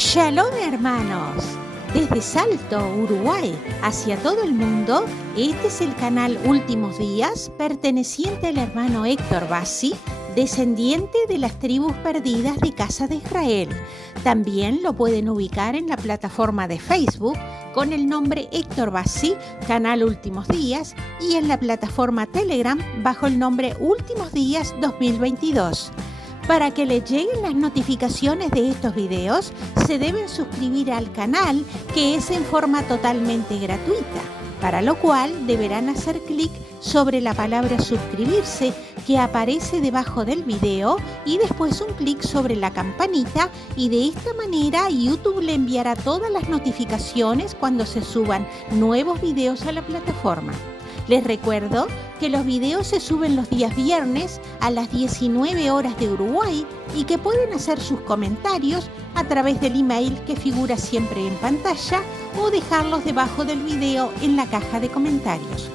Shalom, hermanos. Desde Salto, Uruguay, hacia todo el mundo, este es el canal Últimos Días, perteneciente al hermano Héctor Bassi, descendiente de las tribus perdidas de Casa de Israel. También lo pueden ubicar en la plataforma de Facebook con el nombre Héctor Bassi, canal Últimos Días, y en la plataforma Telegram bajo el nombre Últimos Días 2022. Para que les lleguen las notificaciones de estos videos, se deben suscribir al canal, que es en forma totalmente gratuita, para lo cual deberán hacer clic sobre la palabra suscribirse que aparece debajo del video y después un clic sobre la campanita, y de esta manera YouTube le enviará todas las notificaciones cuando se suban nuevos videos a la plataforma. Les recuerdo que los videos se suben los días viernes a las 19 horas de Uruguay y que pueden hacer sus comentarios a través del email que figura siempre en pantalla o dejarlos debajo del video en la caja de comentarios.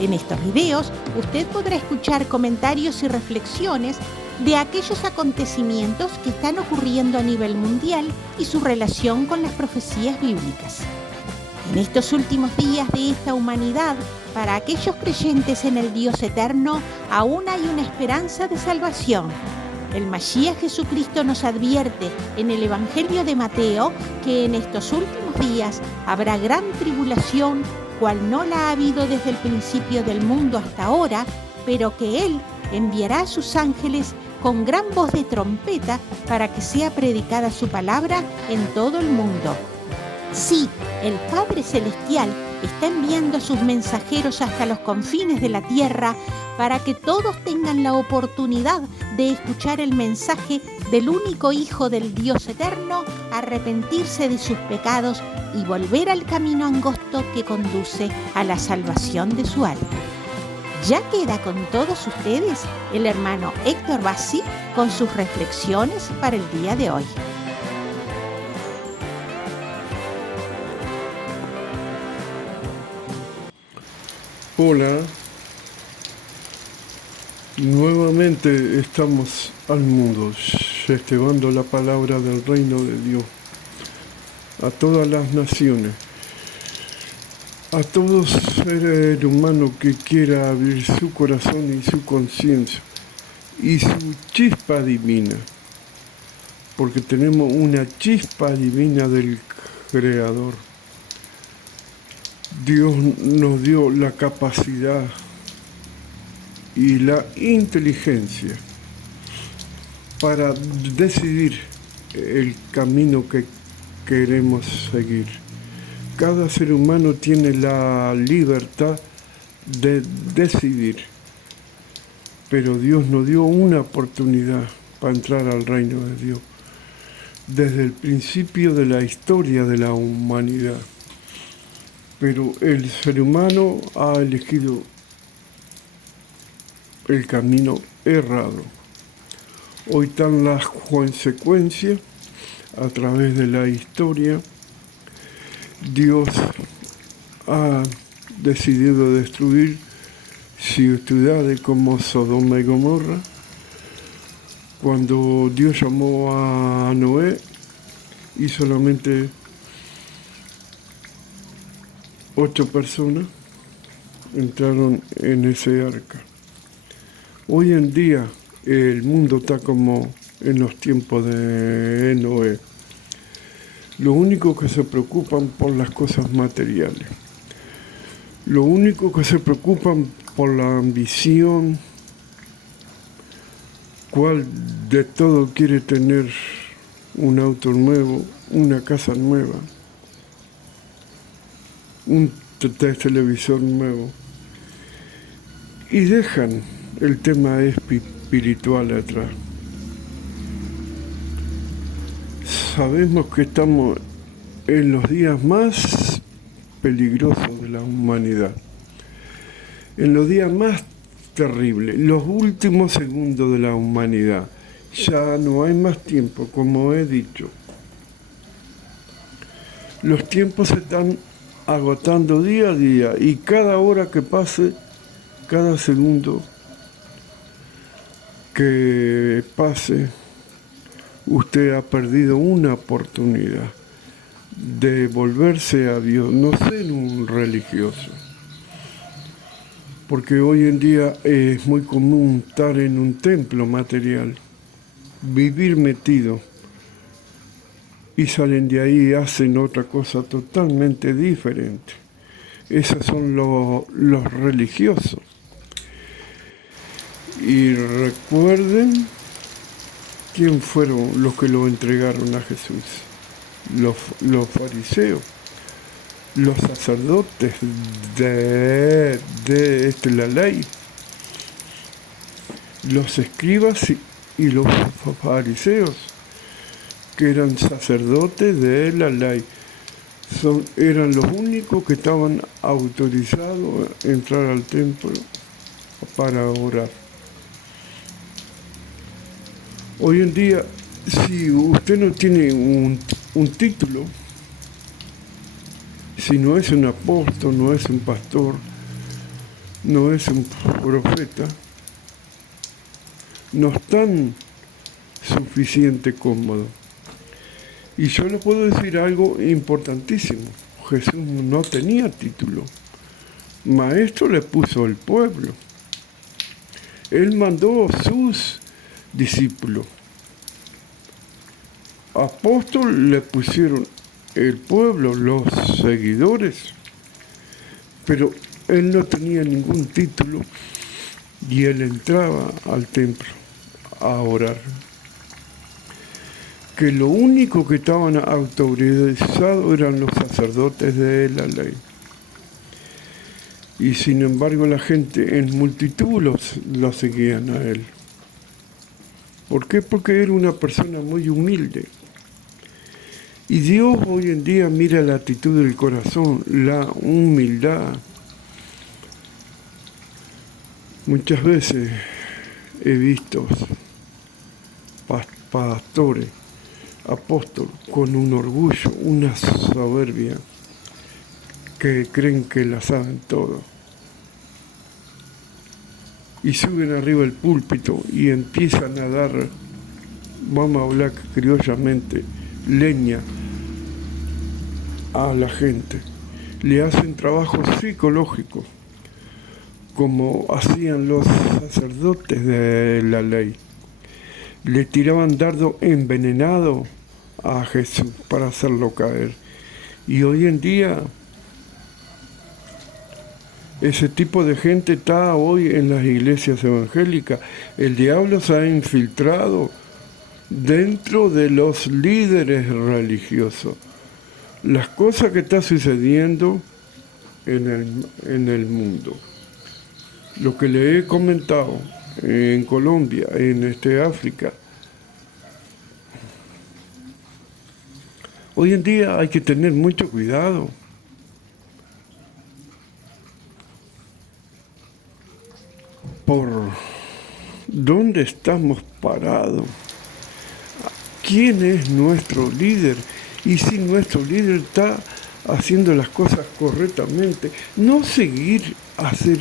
En estos videos usted podrá escuchar comentarios y reflexiones de aquellos acontecimientos que están ocurriendo a nivel mundial y su relación con las profecías bíblicas. En estos últimos días de esta humanidad, para aquellos creyentes en el Dios eterno, aún hay una esperanza de salvación. El Mashiach Jesucristo nos advierte en el Evangelio de Mateo que en estos últimos días habrá gran tribulación, cual no la ha habido desde el principio del mundo hasta ahora, pero que Él enviará a sus ángeles con gran voz de trompeta para que sea predicada su palabra en todo el mundo. Sí, el Padre Celestial está enviando a sus mensajeros hasta los confines de la tierra para que todos tengan la oportunidad de escuchar el mensaje del único Hijo del Dios eterno, arrepentirse de sus pecados y volver al camino angosto que conduce a la salvación de su alma. Ya queda con todos ustedes el hermano Héctor Bassi con sus reflexiones para el día de hoy. Hola, nuevamente estamos al mundo, llevando la palabra del reino de Dios a todas las naciones, a todo ser humano que quiera abrir su corazón y su conciencia y su chispa divina, porque tenemos una chispa divina del Creador. Dios nos dio la capacidad y la inteligencia para decidir el camino que queremos seguir. Cada ser humano tiene la libertad de decidir, pero Dios nos dio una oportunidad para entrar al reino de Dios desde el principio de la historia de la humanidad. Pero el ser humano ha elegido el camino errado. Hoy están las consecuencias a través de la historia. Dios ha decidido destruir ciudades como Sodoma y Gomorra. Cuando Dios llamó a Noé y solamente 8 personas entraron en ese arca. Hoy en día el mundo está como en los tiempos de Noé. Lo único que se preocupan por las cosas materiales. Lo único que se preocupan por la ambición. ¿Cuál de todo quiere tener un auto nuevo, una casa nueva, un televisor nuevo? Y dejan el tema espiritual atrás. Sabemos que estamos en los días más peligrosos de la humanidad, en los días más terribles, los últimos segundos de la humanidad. Ya no hay más tiempo, como he dicho. Los tiempos se están agotando día a día, y cada hora que pase, cada segundo que pase, usted ha perdido una oportunidad de volverse a Dios, no ser un religioso. Porque hoy en día es muy común estar en un templo material, vivir metido, y salen de ahí y hacen otra cosa totalmente diferente. Esos son los religiosos. Y recuerden quién fueron los que lo entregaron a Jesús. Los fariseos, los sacerdotes de la ley, los escribas y los fariseos, que eran sacerdotes de la ley. Eran los únicos que estaban autorizados a entrar al templo para orar. Hoy en día, si usted no tiene un título, si no es un apóstol, no es un pastor, no es un profeta, no es tan suficiente cómodo. Y yo les puedo decir algo importantísimo. Jesús no tenía título. Maestro le puso el pueblo. Él mandó a sus discípulos. Apóstol le pusieron el pueblo, los seguidores. Pero él no tenía ningún título y él entraba al templo a orar. Que lo único que estaban autorizados eran los sacerdotes de la ley. Y sin embargo la gente en multitud lo seguían a él. ¿Por qué? Porque era una persona muy humilde. Y Dios hoy en día mira la actitud del corazón, la humildad. Muchas veces he visto pastores, apóstol, con un orgullo, una soberbia, que creen que la saben todo. Y suben arriba del púlpito y empiezan a dar, vamos a hablar criollamente, leña a la gente. Le hacen trabajo psicológico, como hacían los sacerdotes de la ley. Le tiraban dardo envenenado a Jesús para hacerlo caer. Y hoy en día ese tipo de gente está hoy en las iglesias evangélicas. El diablo se ha infiltrado dentro de los líderes religiosos. Las cosas que están sucediendo en el mundo. Lo que le he comentado en Colombia, en África. Hoy en día hay que tener mucho cuidado. Por dónde estamos parados. ¿Quién es nuestro líder? Y si nuestro líder está haciendo las cosas correctamente, no seguir hacer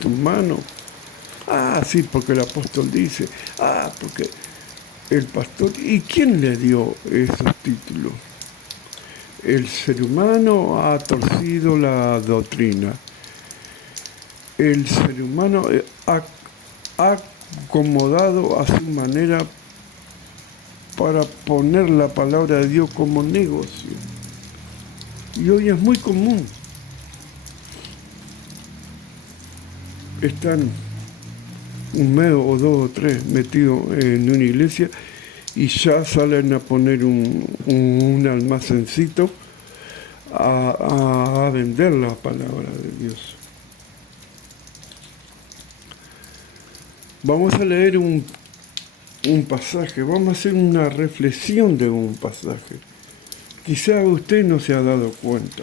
su mano. Sí, porque el apóstol dice, porque el pastor. ¿Y quién le dio esos títulos? El ser humano ha torcido la doctrina. El ser humano ha acomodado a su manera para poner la palabra de Dios como negocio. Y hoy es muy común. Están un mes o dos o tres metidos en una iglesia y ya salen a poner un almacencito a vender la palabra de Dios. Vamos a leer un pasaje, vamos a hacer una reflexión de un pasaje. Quizá usted no se ha dado cuenta.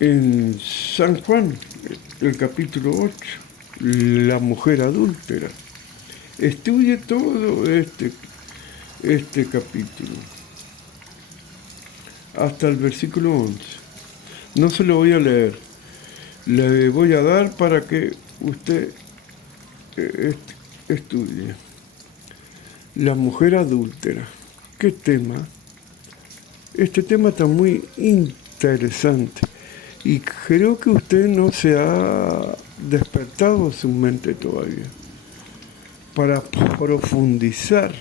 En San Juan, el capítulo 8, la mujer adúltera. Estudie todo este capítulo, hasta el versículo 11. No se lo voy a leer, le voy a dar para que usted estudie. La mujer adúltera. ¿Qué tema? Este tema está muy interesante y creo que usted no se ha despertado su mente todavía para profundizar.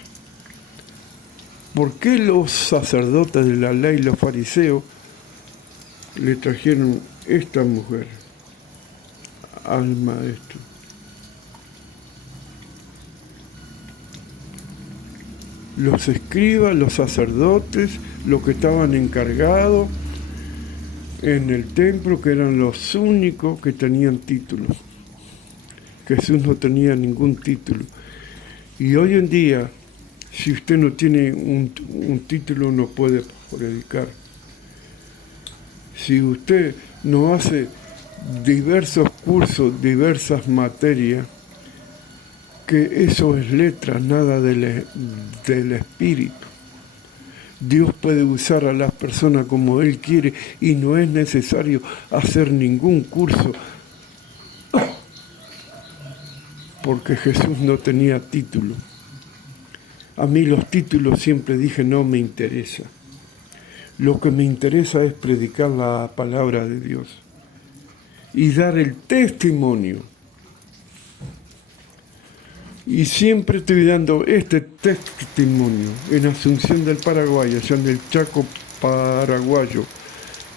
¿Por qué los sacerdotes de la ley, los fariseos, le trajeron esta mujer al maestro? Los escribas, los sacerdotes, los que estaban encargados en el templo, que eran los únicos que tenían títulos. Jesús no tenía ningún título. Y hoy en día, si usted no tiene un título, no puede predicar. Si usted no hace diversos cursos, diversas materias, que eso es letra, nada del espíritu. Dios puede usar a las personas como Él quiere y no es necesario hacer ningún curso, porque Jesús no tenía título. A mí los títulos siempre dije no me interesa. Lo que me interesa es predicar la palabra de Dios y dar el testimonio. Y siempre estoy dando este testimonio en Asunción del Paraguay, allá en el Chaco paraguayo,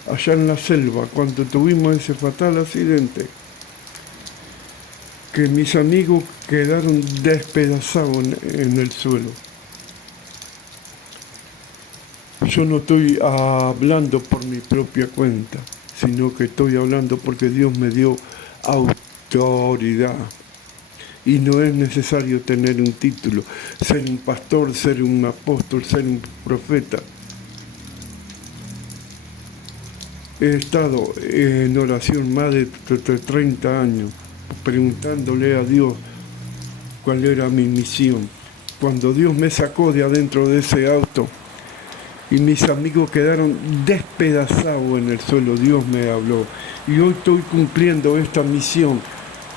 allá en la selva, cuando tuvimos ese fatal accidente, que mis amigos quedaron despedazados en el suelo. Yo no estoy hablando por mi propia cuenta, sino que estoy hablando porque Dios me dio autoridad. Y no es necesario tener un título, ser un pastor, ser un apóstol, ser un profeta. He estado en oración más de 30 años, preguntándole a Dios cuál era mi misión. Cuando Dios me sacó de adentro de ese auto y mis amigos quedaron despedazados en el suelo, Dios me habló. Y hoy estoy cumpliendo esta misión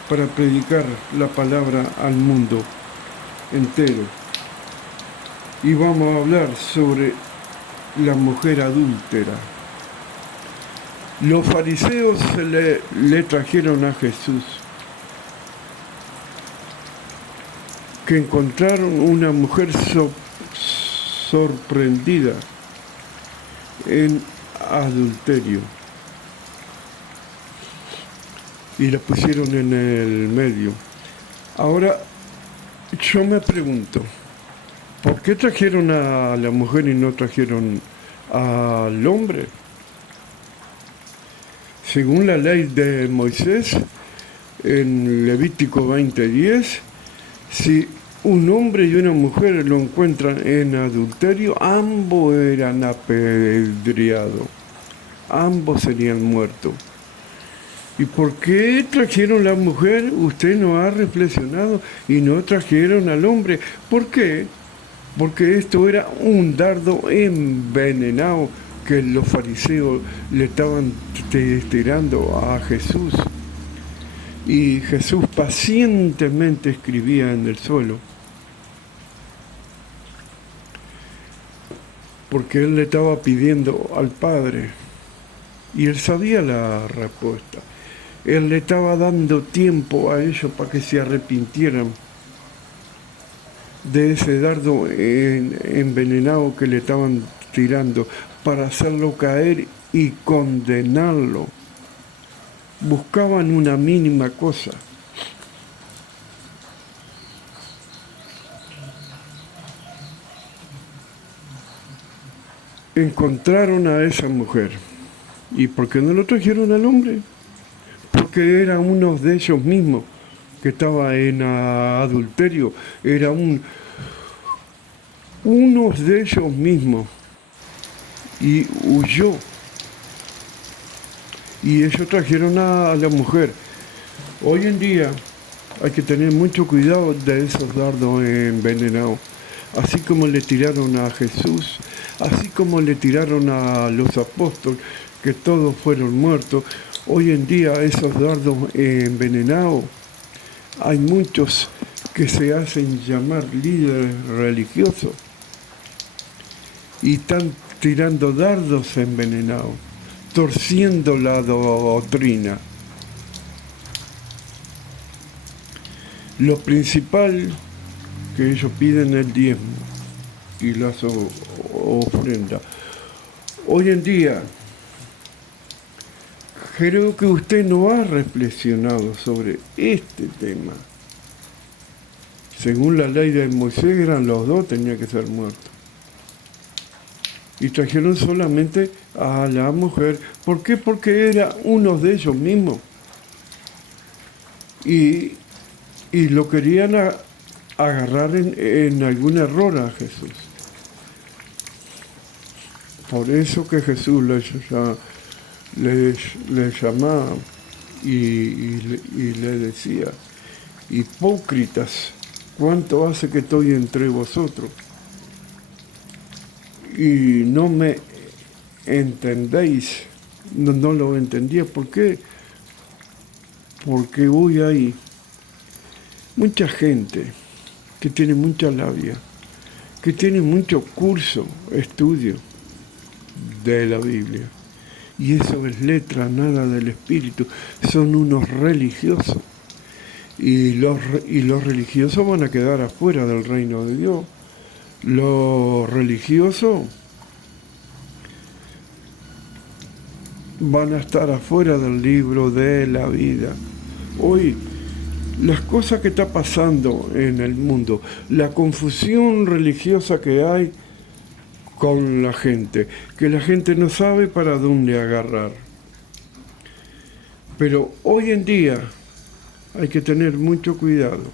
para predicar la palabra al mundo entero. Y vamos a hablar sobre la mujer adúltera. Los fariseos le trajeron a Jesús, que encontraron una mujer sorprendida en adulterio. Y la pusieron en el medio. Ahora, yo me pregunto, ¿por qué trajeron a la mujer y no trajeron al hombre? Según la ley de Moisés, en Levítico 20:10, si un hombre y una mujer lo encuentran en adulterio, ambos eran apedreados, ambos serían muertos. ¿Y por qué trajeron la mujer? Usted no ha reflexionado y no trajeron al hombre. ¿Por qué? Porque esto era un dardo envenenado que los fariseos le estaban tirando a Jesús. Y Jesús pacientemente escribía en el suelo, porque él le estaba pidiendo al Padre y él sabía la respuesta. Él le estaba dando tiempo a ellos para que se arrepintieran de ese dardo envenenado que le estaban tirando, para hacerlo caer y condenarlo. Buscaban una mínima cosa. Encontraron a esa mujer. ¿Y por qué no lo trajeron al hombre? Porque era uno de ellos mismos que estaba en adulterio. Era uno de ellos mismos. Y huyó. Y ellos trajeron a la mujer. Hoy en día hay que tener mucho cuidado de esos dardos envenenados. Así como le tiraron a Jesús, así como le tiraron a los apóstoles, que todos fueron muertos. Hoy en día esos dardos envenenados, hay muchos que se hacen llamar líderes religiosos y están tirando dardos envenenados, torciendo la doctrina. Lo principal que ellos piden es el diezmo y las ofrendas. Hoy en día, creo que usted no ha reflexionado sobre este tema. Según la ley de Moisés, eran los dos, tenían que ser muertos. Y trajeron solamente a la mujer. ¿Por qué? Porque era uno de ellos mismos. Y lo querían agarrar en algún error a Jesús. Por eso que Jesús le llamaba y le decía: hipócritas, ¿cuánto hace que estoy entre vosotros y no me entendéis? No lo entendía. ¿Por qué? Porque hoy hay mucha gente que tiene mucha labia, que tiene mucho curso, estudio de la Biblia. Y eso es letra, nada del espíritu. Son unos religiosos. Y los religiosos van a quedar afuera del reino de Dios. Los religiosos van a estar afuera del libro de la vida. Hoy, las cosas que está pasando en el mundo, la confusión religiosa que hay con la gente, que la gente no sabe para dónde agarrar. Pero hoy en día hay que tener mucho cuidado.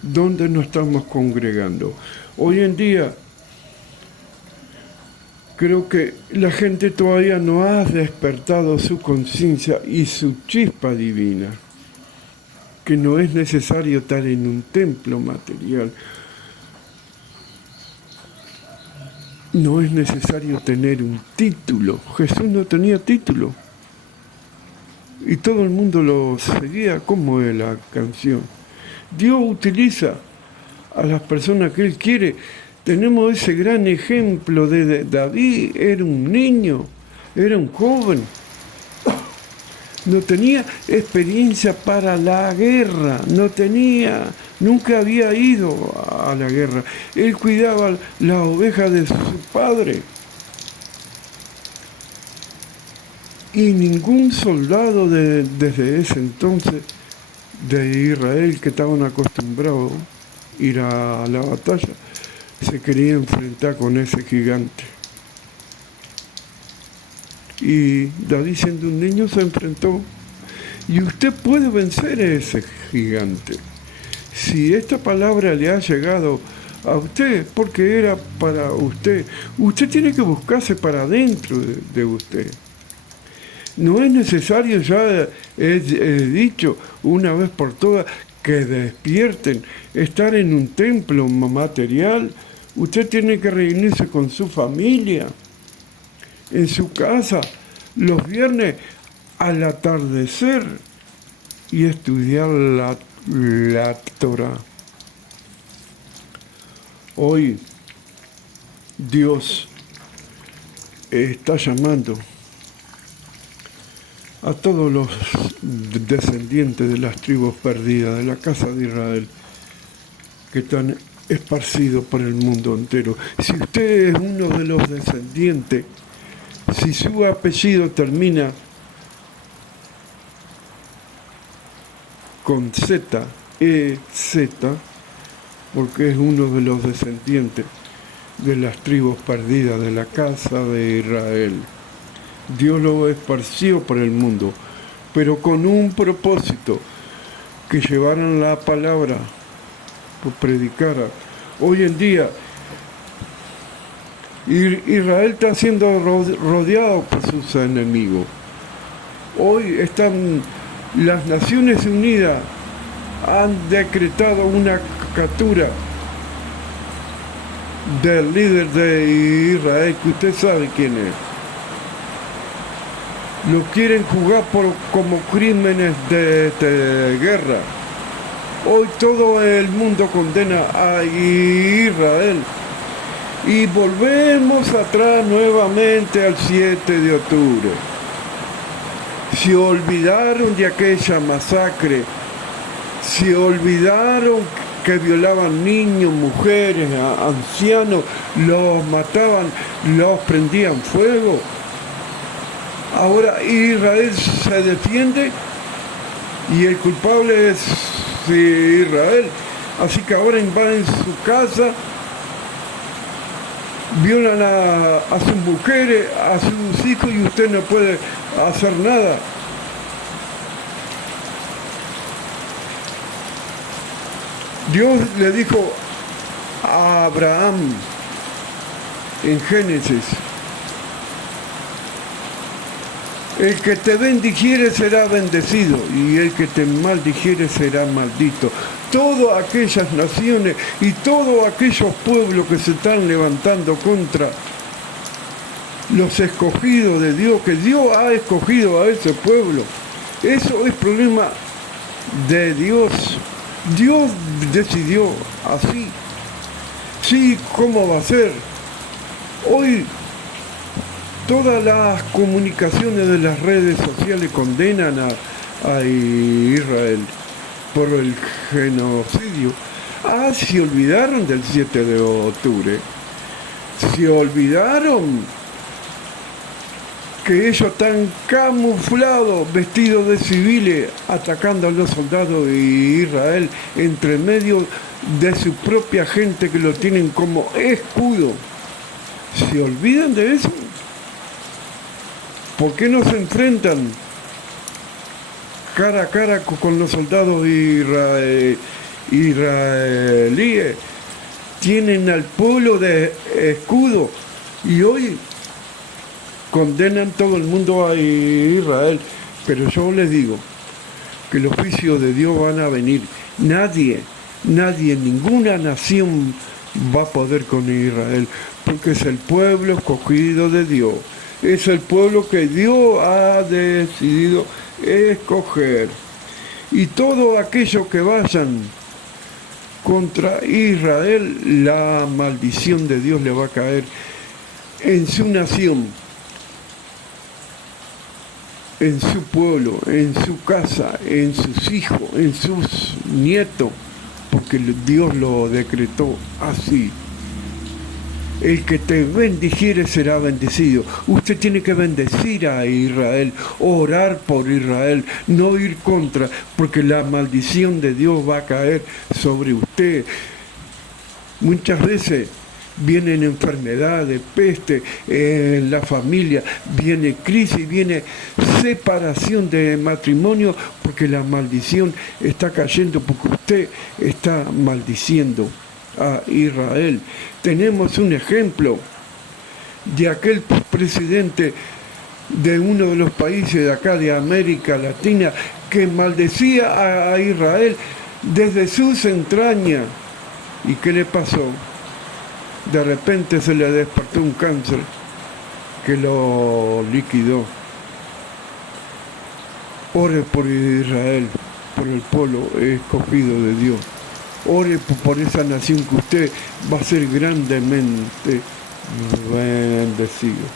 ¿Dónde nos estamos congregando? Hoy en día creo que la gente todavía no ha despertado su conciencia y su chispa divina, que no es necesario estar en un templo material. No es necesario tener un título. Jesús no tenía título. Y todo el mundo lo seguía, como es la canción. Dios utiliza a las personas que Él quiere. Tenemos ese gran ejemplo de David. Era un niño, era un joven. No tenía experiencia para la guerra, nunca había ido a la guerra. Él cuidaba las ovejas de su padre. Y ningún soldado desde ese entonces de Israel, que estaban acostumbrados a ir a la batalla, se quería enfrentar con ese gigante. Y David, siendo un niño, se enfrentó. Y usted puede vencer a ese gigante. Si esta palabra le ha llegado a usted, porque era para usted, usted tiene que buscarse para adentro de usted. No es necesario, ya he dicho una vez por todas, que despierten, estar en un templo material. Usted tiene que reunirse con su familia, en su casa, los viernes al atardecer, y estudiar la Torah. Hoy Dios está llamando a todos los descendientes de las tribus perdidas, de la casa de Israel, que están esparcidos por el mundo entero. Si usted es uno de los descendientes, si su apellido termina con Z, porque es uno de los descendientes de las tribus perdidas de la casa de Israel. Dios lo esparció por el mundo, pero con un propósito: que llevaran la palabra, que predicara. Hoy en día Israel está siendo rodeado por sus enemigos. Hoy están las Naciones Unidas, han decretado una captura del líder de Israel, que usted sabe quién es. Lo quieren juzgar como crímenes de guerra. Hoy todo el mundo condena a Israel. Y volvemos atrás nuevamente al 7 de octubre. Se olvidaron de aquella masacre. Se olvidaron que violaban niños, mujeres, ancianos, los mataban, los prendían fuego. Ahora Israel se defiende y el culpable es Israel. Así que ahora invaden su casa, violan a sus mujeres, a sus hijos, y usted no puede hacer nada. Dios le dijo a Abraham en Génesis: el que te bendijere será bendecido, y el que te maldijere será maldito. Todas aquellas naciones y todos aquellos pueblos que se están levantando contra los escogidos de Dios, que Dios ha escogido a ese pueblo, eso es problema de Dios. Dios decidió así. Sí, ¿cómo va a ser? Hoy todas las comunicaciones de las redes sociales condenan a Israel por el genocidio. Se olvidaron del 7 de octubre. Se olvidaron que ellos están camuflados, vestidos de civiles, atacando a los soldados de Israel entre medio de su propia gente, que lo tienen como escudo. ¿Se olvidan de eso? ¿Por qué no se enfrentan cara a cara con los soldados israelíes? Tienen al pueblo de escudo y hoy condenan todo el mundo a Israel. Pero yo les digo que los juicios de Dios van a venir. Nadie, ninguna nación va a poder con Israel, porque es el pueblo escogido de Dios. Es el pueblo que Dios ha decidido escoger. Y todo aquello que vayan contra Israel, la maldición de Dios le va a caer en su nación, en su pueblo, en su casa, en sus hijos, en sus nietos, porque Dios lo decretó así. El que te bendijere será bendecido. Usted tiene que bendecir a Israel, orar por Israel, no ir contra, porque la maldición de Dios va a caer sobre usted. Muchas veces vienen enfermedades, peste en la familia, viene crisis, viene separación de matrimonio, porque la maldición está cayendo, porque usted está maldiciendo a Israel. Tenemos un ejemplo de aquel presidente de uno de los países de acá de América Latina que maldecía a Israel desde sus entrañas. ¿Y qué le pasó? De repente se le despertó un cáncer que lo liquidó. Ore por Israel, por el pueblo escogido de Dios. Ore por esa nación, que usted va a ser grandemente bendecido.